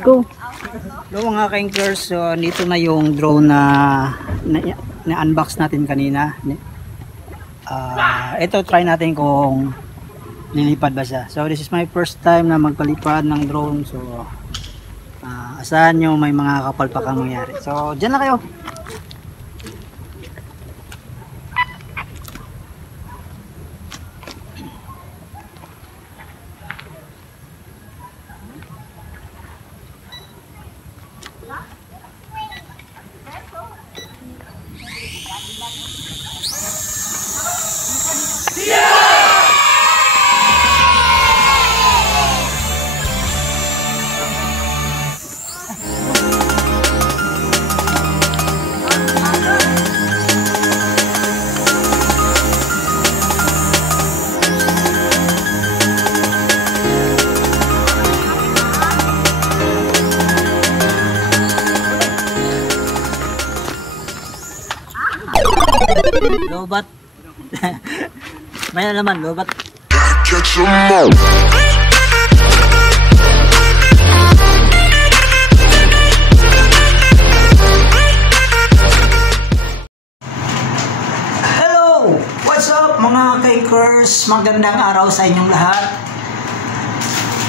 Go. Hello mga ka-anchors, so dito na yung drone na unbox natin kanina. Ito try natin kung lilipad ba siya. So this is my first time na magpalipad ng drone. So asahan nyo may mga kapalpakang mangyari. So dyan na kayo. Lobat. May na naman, lobat. Hello! What's up mga ka-anchors? Magandang araw sa inyong lahat.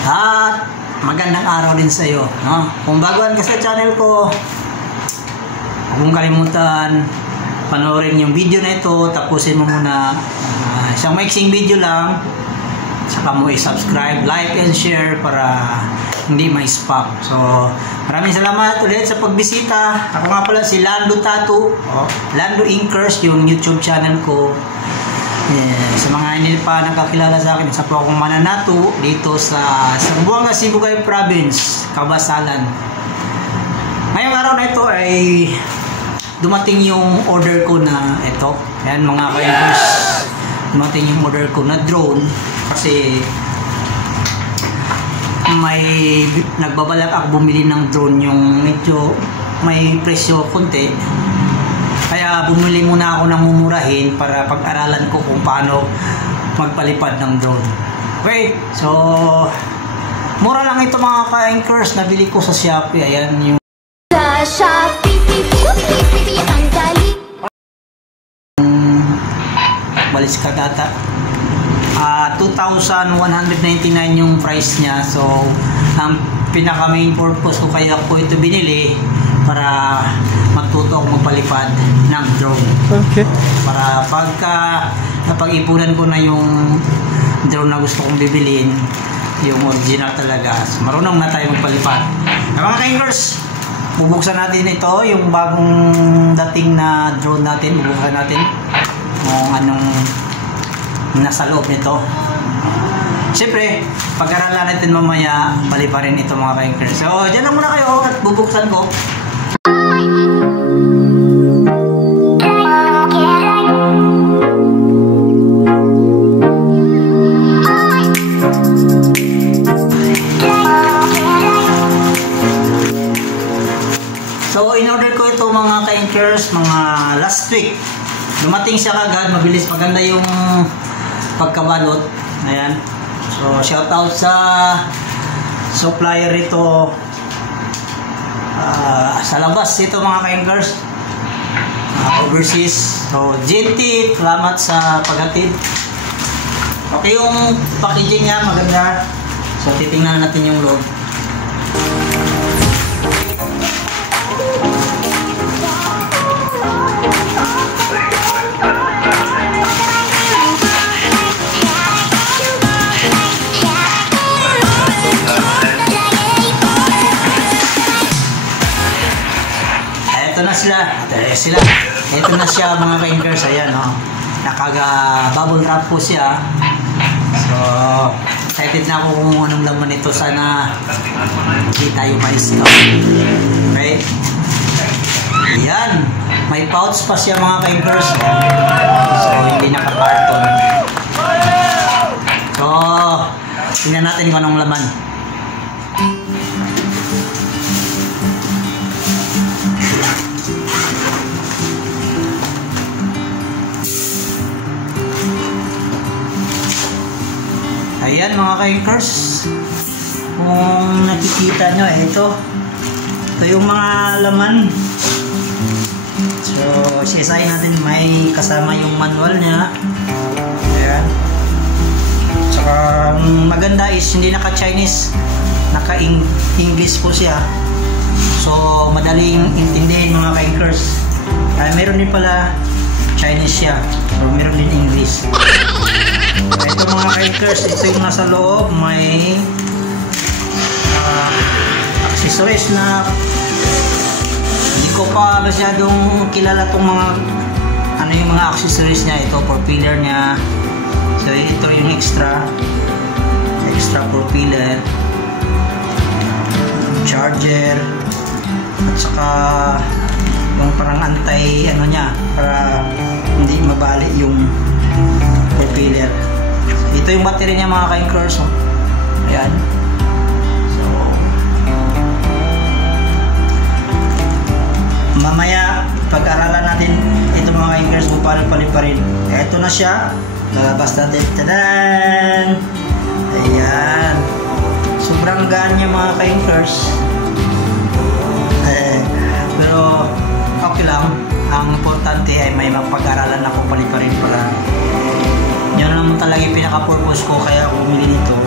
At magandang araw din sa iyo. No? Kung baguhan ka sa channel ko, huwag mong kalimutan panoorin yung video na ito, tapusin mo muna. Isang maiksing video lang, saka mo i-subscribe, like and share para hindi ma-spam. So maraming salamat ulit sa pagbisita. Ako nga pala si Lando Tattoo, Lando Inkers yung YouTube channel ko. Sa mga hindi pa nakakilala sa akin, isa po akong mananato dito sa Zamboanga, Sibugay Province, Kabasalan. Ngayong araw na ito ay dumating yung order ko na ito. Ayan mga ka-anchors, dumating yung order ko na drone kasi may nagbabalak ako bumili ng drone yung medyo may presyo konti. Kaya bumili muna ako ng mumurahin para pag-aralan ko kung paano magpalipad ng drone. Okay, so mura lang ito mga ka-anchors, nabili ko sa Shopee. Ayan yung balis ka data. 2,199 yung price niya. So ang pinaka main purpose ko kaya ko ito binili para matuto ako magpalipad ng drone. Okay. Para pagka napag-ipunan ko na yung drone na gusto kong bibilin, yung original talaga, so, marunong na tayo magpalipad. Mga ka-anchors, bubuksan natin ito, yung bagong dating na drone natin. Bubuksan natin kung anong nasa loob nito. Siyempre, pag-aralan natin mamaya, bali pa rin ito mga ka-anchors. So, dyan lang muna kayo at bubuksan ko. So, in-order ko ito mga ka-anchors, mga last week. Dumating siya kagad, mabilis, maganda yung pagkabalot. Ayan. So, shout out sa supplier ito sa labas ito mga ka-anchors, overseas. So, GT, salamat sa paghatid. Okay yung packaging niya, maganda. So, titingnan natin yung loob. Ito na siya mga ka-anchors. Ayan, nakaga-bubble wrap po siya. So excited na ako kung anong laman nito. Sana hindi tayo ma-scout. Okay, ayan, may pouch pa siya mga ka-anchors. So hindi naka-carton. So tingnan natin kung anong laman. Ayan mga ka-anchors. kung nakikita nyo, ito yung mga laman. So CSI natin, may kasama yung manual nya. Ayan. Saka maganda is hindi naka-Chinese, naka-English po siya. So madaling intindihin mga ka-inkers. Meron din pala Chinese siya, so meron din English. Ito mga ka-inkers, ito yung nasa loob. May accessories na hindi ko pa masyadong kilala tong mga ano yung mga accessories niya. Ito propeller niya, so ito yung extra propeller, charger, at saka yung parang antay ano niya para hindi mabali yung propeller. Ito yung battery niya mga ka-inkers. Ayan. So mamaya pag-aralan natin ito mga ka-inkers kung paano paliparin. Ito na siya, lalabas natin. Tadan! Ayan, sobrang gaan niya mga ka-inkers. Pero okay lang, ang importante ay may mapag-aralan ako paliparin para yun naman talaga yung pinaka-purpose ko kaya ako bumili nito,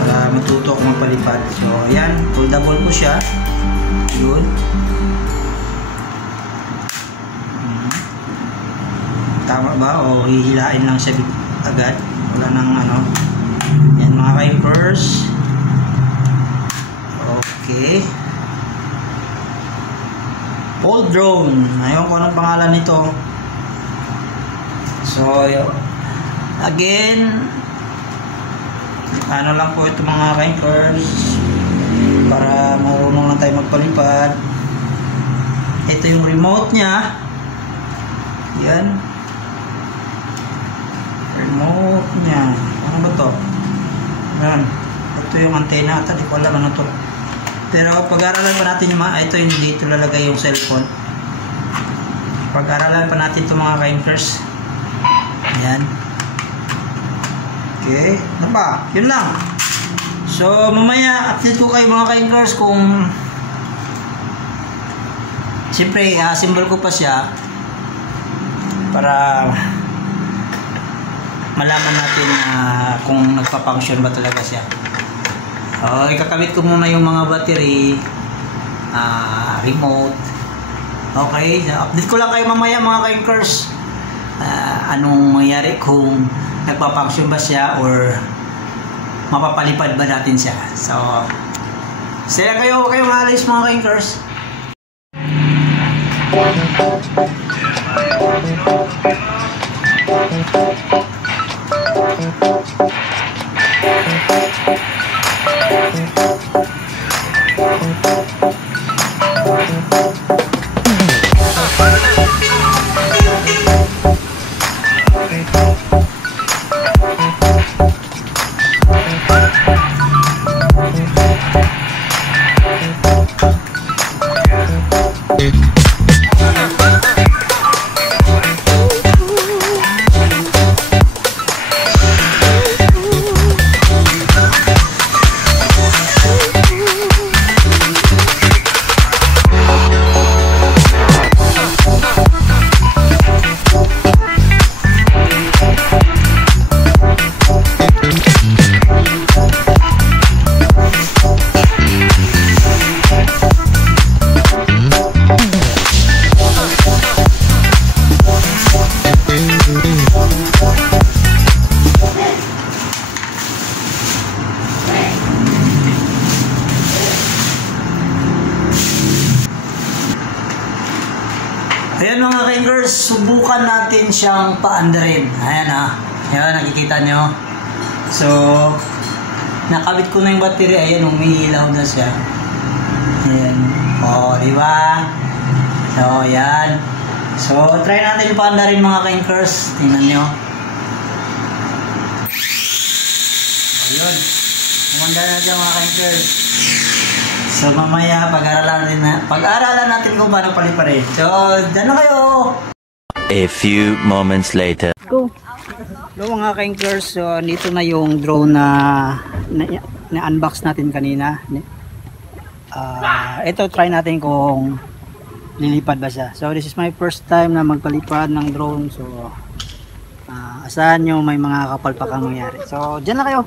para matuto ako magpalipad. So ayan, foldable po siya. Yun. Tama ba? O hihilain lang siya agad, wala nang ano. Yan mga ka-inkers. Okay. Fold drone. Ayun kung anong pangalan nito. So again, ano lang po ito mga ka-inkers, para marunong lang tayo magpalipad. Ito yung remote nya. Yan, remote nya. Ano ba to? Yan. Ito yung antenna. Hindi ko alam ano to. Pero pag-aralan pa natin yung mga, ito yung dito lalagay yung cellphone. Pag-aralan pa natin ito mga ka-inkers. Ayan. Okay. Ano ba? Yun lang. So mamaya update ko kayo mga ka-inkers kung siyempre symbol ko pa siya para malaman natin kung nagpa-function ba talaga siya. Ikakabit ko muna yung mga battery, remote. Okay, update ko lang kayo mamaya mga ka-inkers. Anong mangyari kung nagpa-function ba siya or mapapalipad ba natin siya. So saya kayo maalis mga ka-inkers. Ayan mga ka-inkers, subukan natin siyang paandarin. Ayan ayan, nakikita nyo. So nakabit ko na yung battery. Ayan, umiilaw na siya. Ayan, diba? So ayan. So try natin yung paandarin mga ka-inkers. Tingnan nyo. Ayun, kumanda na siya mga ka-inkers. So mamaya pag-aralan natin kung paano paliparin. So dyan na kayo. A few moments later. Go. Hello mga ka-inkers. So dito na yung drone na na-unbox natin kanina. Ito try natin kung lilipad ba siya. So this is my first time na magpalipad ng drone. So asahan nyo may mga kapalpakang mangyari. So dyan na kayo.